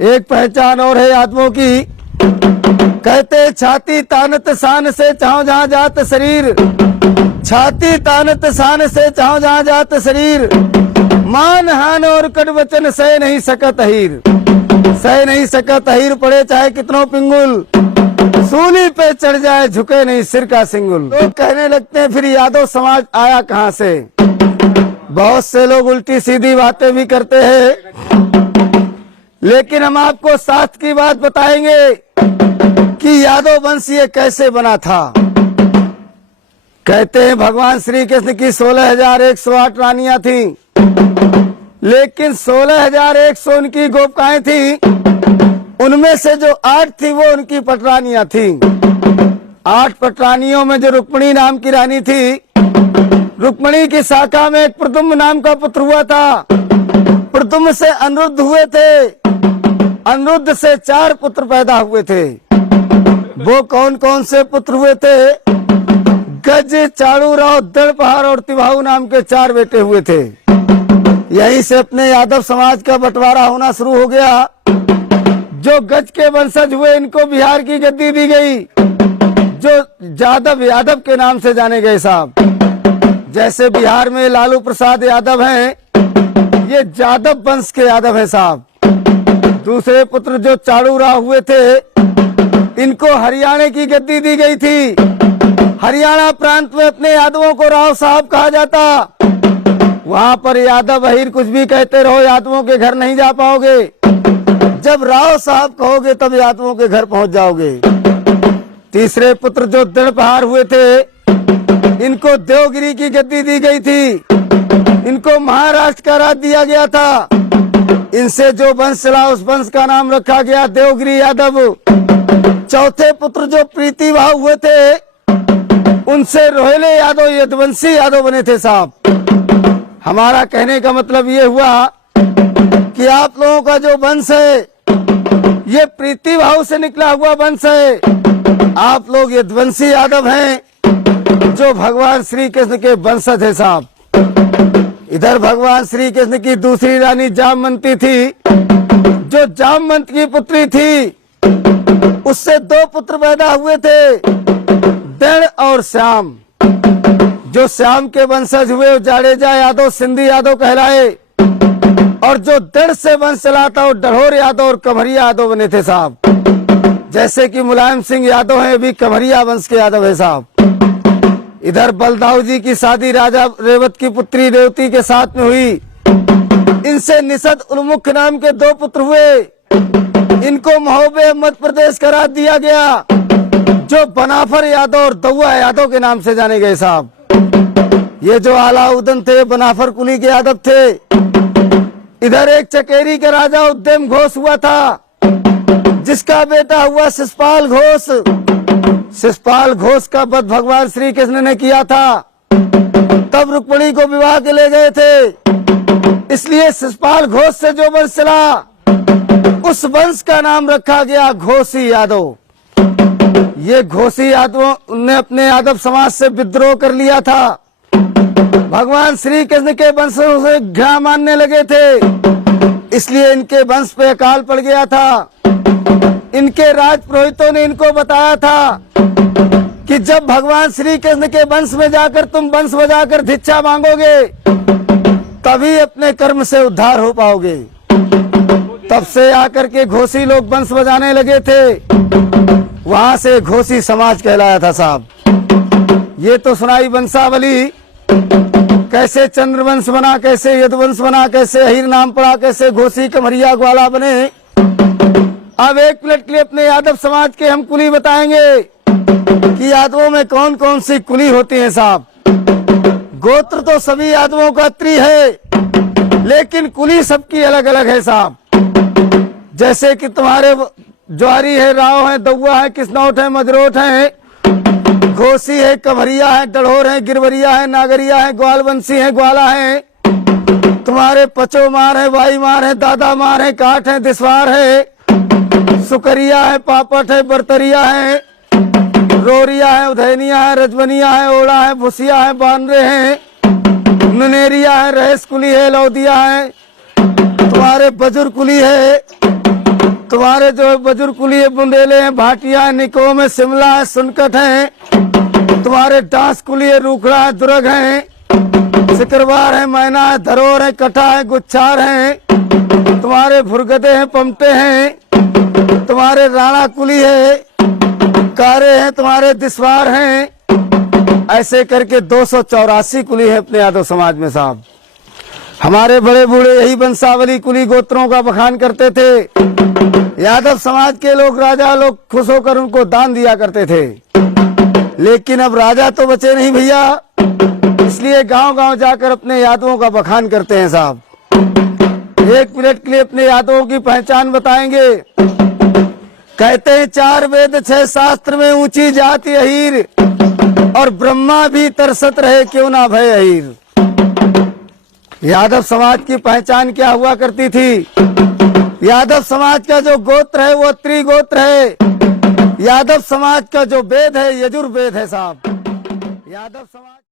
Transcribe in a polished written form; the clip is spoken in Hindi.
एक पहचान और है यादवों की, कहते छाती तानत शान से चाहो जहां जात शरीर, छाती तानत शान से चाहो जहां जात शरीर, मान हान और कड़वचन सह नहीं सकत हीर, सह नहीं सकत हीर पड़े चाहे कितनों पिंगुल, सूली पे चढ़ जाए झुके नहीं सिर का सिंगुल। लोग कहने लगते हैं फिर यादव समाज आया कहां से। बहुत से लोग उल्टी सीधी बातें भी करते हैं, लेकिन हम आपको साथ की बात बताएंगे कि यादव वंश ये कैसे बना था। कहते हैं भगवान श्री कृष्ण की 16,108 रानियां थीं, लेकिन 16,100 उनकी गोपिकाएं थीं, उनमें से जो 8 थी वो उनकी पटरानियां थीं। 8 पटरानियों में जो रुक्मिणी नाम की रानी थी, रुक्मिणी की शाखा में एक प्रद्युम्न नाम का पुत्र हुआ था। प्रद्युम्न से अनिरुद्ध हुए थे, अनिरुद्ध से 4 पुत्र पैदा हुए थे। वो कौन कौन से पुत्र हुए थे? गज, चाड़ूराव, दड़पहाड़ और तिभाऊ नाम के 4 बेटे हुए थे। यहीं से अपने यादव समाज का बंटवारा होना शुरू हो गया। जो गज के वंशज हुए इनको बिहार की गद्दी दी गई, जो जादव यादव के नाम से जाने गए साहब। जैसे बिहार में लालू प्रसाद यादव हैं, ये जादव वंश के यादव हैं साहब। दूसरे पुत्र जो चाड़ूराव हुए थे, इनको हरियाणा की गद्दी दी गई थी। हरियाणा प्रांत में अपने यादवों को राव साहब कहा जाता। वहां पर यादव अहीर कुछ भी कहते रहो, यादवों के घर नहीं जा पाओगे। जब राव साहब कहोगे तब यादवों के घर पहुंच जाओगे। तीसरे पुत्र जो दड़पहाड़ हुए थे, इनको देवगिरी की गद्दी दी गई थी। इनको महाराष्ट्र का राज दिया गया था। इनसे जो वंश चला उस वंश का नाम रखा गया देवगिरी यादव। चौथे पुत्र जो प्रीतिभाव हुए थे, उनसे रोहिले यादव यदुवंशी यादव बने थे साहब। हमारा कहने का मतलब ये हुआ कि आप लोगों का जो वंश है ये प्रीतिभाव से निकला हुआ वंश है। आप लोग यदुवंशी यादव हैं, जो भगवान श्री कृष्ण के वंशज है साहब। इधर भगवान श्री कृष्ण की दूसरी रानी जामवंती थी, जो जामवंत की पुत्री थी। उससे 2 पुत्र पैदा हुए थे, दृढ़ और श्याम। जो श्याम के वंशज हुए जाडेजा यादव, सिंधी यादव कहलाए, और जो दृढ़ से वंश चला था वो डढ़ोर यादव और कमरिया यादव बने थे साहब। जैसे कि मुलायम सिंह यादव है, भी कमरिया वंश के यादव है साहब। इधर बलदाऊ जी की शादी राजा रेवत की पुत्री रेवती के साथ में हुई। इनसे निषद उन्मुख नाम के 2 पुत्र हुए। इनको महोबे मध्य प्रदेश का राज दिया गया, जो बनाफर यादव और दौआ यादव के नाम से जाने गए साहब। ये जो अलाउद्दीन थे बनाफर कुली के यादव थे। इधर एक चकेरी का राजा उद्यम घोष हुआ था, जिसका बेटा हुआ शिषपाल घोष। शिषपाल घोष का वध भगवान श्री कृष्ण ने किया था। तब रुक्मिणी को विवाह के ले गए थे। इसलिए शिषपाल घोष से जो वंश चला, उस वंश का नाम रखा गया घोषी यादव। ये घोषी यादवों ने अपने यादव समाज से विद्रोह कर लिया था। भगवान श्री कृष्ण के वंशों से घृणा मानने लगे थे, इसलिए इनके वंश पे अकाल पड़ गया था। इनके राजपुरोहितों ने इनको बताया था कि जब भगवान श्री कृष्ण के वंश में जाकर तुम वंश बजाकर भिक्षा मांगोगे, तभी अपने कर्म से उद्धार हो पाओगे। तब से आकर के घोषी लोग वंश बजाने लगे थे। वहां से घोषी समाज कहलाया था साहब। ये तो सुनाई वंशावली, कैसे चंद्रवंश बना, कैसे यदुवंश बना, कैसे अहीर नाम पड़ा, कैसे घोषी, कमरिया, ग्वाला बने। अब एक मिनट के लिए अपने यादव समाज के हम कुली बताएंगे कि यादवों में कौन कौन सी कुली होती है साहब। गोत्र तो सभी यादवों का त्रि है, लेकिन कुली सबकी अलग अलग है साहब। जैसे कि तुम्हारे ज्वारी है, राव है, दौआ है, किसनौट है, मजरोट है, घोसी है, कमरिया है, डढ़ोर है, गिरवरिया है, नागरिया है, ग्वालवंशी है, ग्वाला है। तुम्हारे पचोमार है, वाईमार है, दादा मार है, काठ है, दिसवार है, सुकरिया है, पापट है, बरतरिया है, रोरिया है, उधैनिया है, रजवनिया है, ओड़ा है, भुसिया है, बानरे है, नुनेरिया है, रहेस कुली है, लौदिया है, तुम्हारे बजुर कुली है, तुम्हारे जो बुजुर्ग कुलीय बुंदेले हैं, भाटिया है, निकोम है, शिमला है, सुनकट है। तुम्हारे डांस कुलीय रूखड़ा है, दुर्ग है, सिकरवार है, मैना है, धरोर है, कटा है, गुच्छार है। तुम्हारे भुरगदे हैं, पमटे हैं। तुम्हारे राणा कुली है, कारे हैं, तुम्हारे दिसवार हैं। ऐसे करके 284 कुली है अपने यादव समाज में साहब। हमारे बड़े बूढ़े यही वंशावली कुली गोत्रों का बखान करते थे। यादव समाज के लोग, राजा लोग खुश होकर उनको दान दिया करते थे। लेकिन अब राजा तो बचे नहीं भैया, इसलिए गांव गांव जाकर अपने यादवों का बखान करते हैं साहब। 1 मिनट के लिए अपने यादवों की पहचान बताएंगे। कहते हैं 4 वेद 6 शास्त्र में ऊंची जाति अहीर, और ब्रह्मा भी तरसत रहे क्यों ना भय अहीर। यादव समाज की पहचान क्या हुआ करती थी? यादव समाज का जो गोत्र है वो त्रिगोत्र है। यादव समाज का जो वेद है यजुर्वेद है साहब। यादव समाज